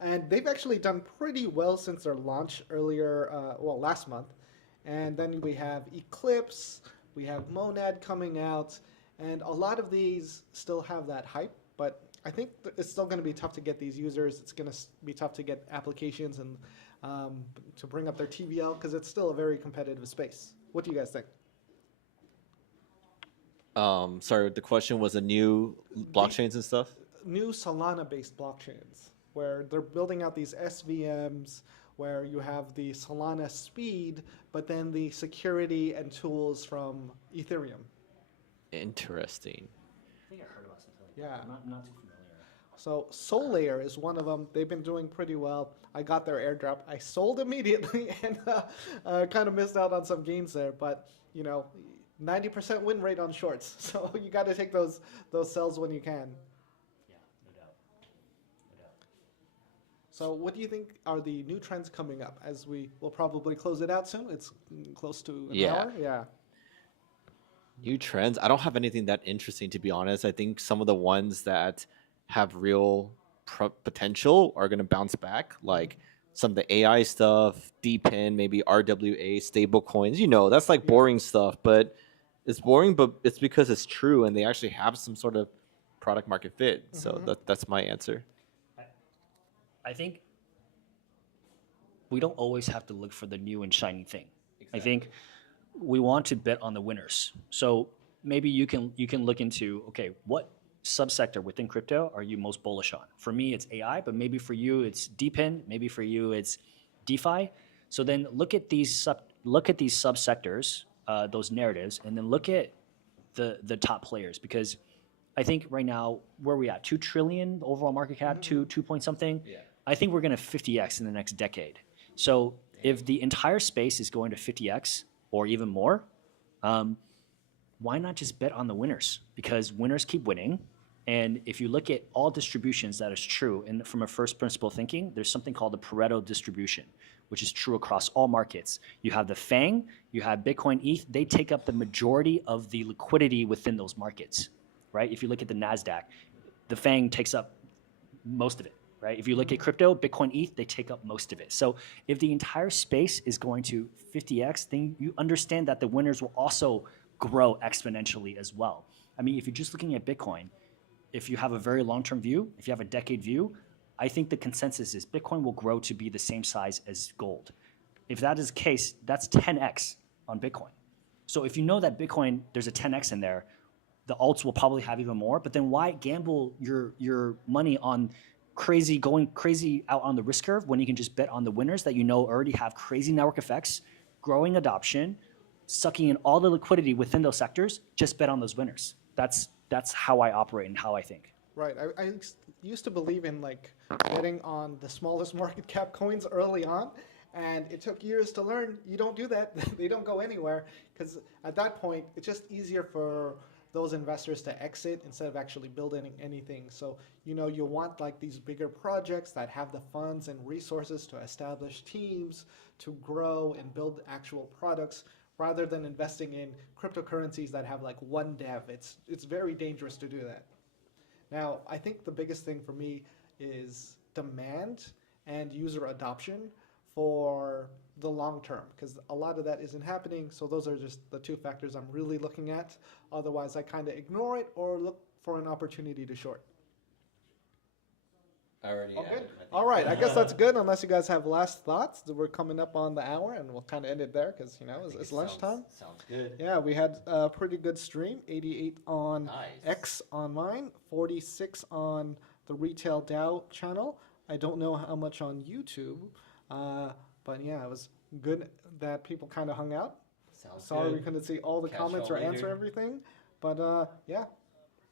And they've actually done pretty well since their launch earlier, last month. And then we have Eclipse, we have Monad coming out, and a lot of these still have that hype, but I think it's still going to be tough to get these users. It's going to be tough to get applications and to bring up their TVL because it's still a very competitive space. What do you guys think? Sorry, the question was the new blockchains and stuff? New Solana-based blockchains where they're building out these SVMs where you have the Solana speed, but then the security and tools from Ethereum. Interesting. I think I heard about something like Yeah. that. I'm not too familiar. So SolLayer is one of them. They've been doing pretty well. I got their airdrop. I sold immediately and kind of missed out on some gains there. But, 90% win rate on shorts. So you got to take those sells when you can. Yeah, no doubt. No doubt. So what do you think are the new trends coming up? As we will probably close it out soon. It's close to an hour. Yeah. New trends. I don't have anything that interesting, to be honest. I think some of the ones that have real potential are going to bounce back, like some of the AI stuff, DPIN, maybe RWA, stable coins. That's like boring stuff, but it's boring, but it's because it's true and they actually have some sort of product market fit. So that's my answer. I think we don't always have to look for the new and shiny thing. Exactly. I think we want to bet on the winners. So maybe you can look into, okay, what subsector within crypto are you most bullish on? For me, it's AI, but maybe for you it's DPIN, maybe for you it's DeFi. So then look at these subsectors, those narratives, and then look at the top players, because I think right now where are we at? 2 trillion overall market cap, 2 point something. Yeah. I think we're going to 50x in the next decade. So if the entire space is going to 50x or even more, why not just bet on the winners? Because winners keep winning. And if you look at all distributions, that is true. And from a first principle thinking, there's something called the Pareto distribution, which is true across all markets. You have the FANG, you have Bitcoin, ETH, they take up the majority of the liquidity within those markets, right? If you look at the NASDAQ, the FANG takes up most of it, right? If you look at crypto, Bitcoin, ETH, they take up most of it. So if the entire space is going to 50x, then you understand that the winners will also grow exponentially as well. I mean, if you're just looking at Bitcoin, if you have a very long-term view, if you have a decade view, I think the consensus is Bitcoin will grow to be the same size as gold. If that is the case, that's 10x on Bitcoin. So if you know that Bitcoin, there's a 10x in there, the alts will probably have even more, but then why gamble your money on going crazy out on the risk curve when you can just bet on the winners that you know already have crazy network effects, growing adoption, sucking in all the liquidity within those sectors, just bet on those winners. That's how I operate and how I think. Right. I used to believe in betting on the smallest market cap coins early on, and it took years to learn you don't do that. They don't go anywhere because at that point it's just easier for those investors to exit instead of actually building anything. So you want these bigger projects that have the funds and resources to establish teams, to grow and build actual products, rather than investing in cryptocurrencies that have one dev. It's very dangerous to do that. Now, I think the biggest thing for me is demand and user adoption for the long term, because a lot of that isn't happening. So those are just the 2 factors I'm really looking at. Otherwise, I kind of ignore it or look for an opportunity to short. Already added, All right, I guess that's good unless you guys have last thoughts. We're coming up on the hour and we'll kind of end it there because, it's lunchtime. Sounds good. Yeah, we had a pretty good stream, 88 on Nice. X on mine, 46 on the Retail DAO channel. I don't know how much on YouTube, but yeah, it was good that people kind of hung out. Sounds Sorry we good. couldn't see all the Catch comments y'all or answer later. everything, but yeah,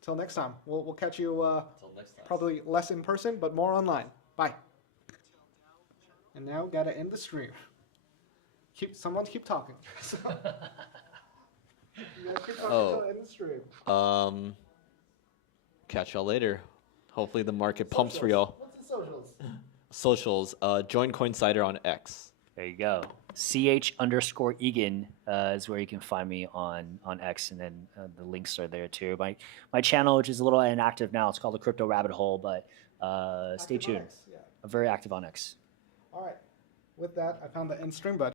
till next time. We'll catch you Till next time. probably less in person, but more online. Bye. And now gotta end the stream. Someone keep talking. You guys keep talking till I end the stream. Catch y'all later. Hopefully the market pumps for y'all. What's the socials? Socials, join Coincider on X. There you go. ch_Egan is where you can find me on X, and then the links are there too. My channel, which is a little inactive now, it's called the Crypto Rabbit Hole, but stay Active on tuned. X, yeah. I'm very active on X. All right. With that, I found the end stream button.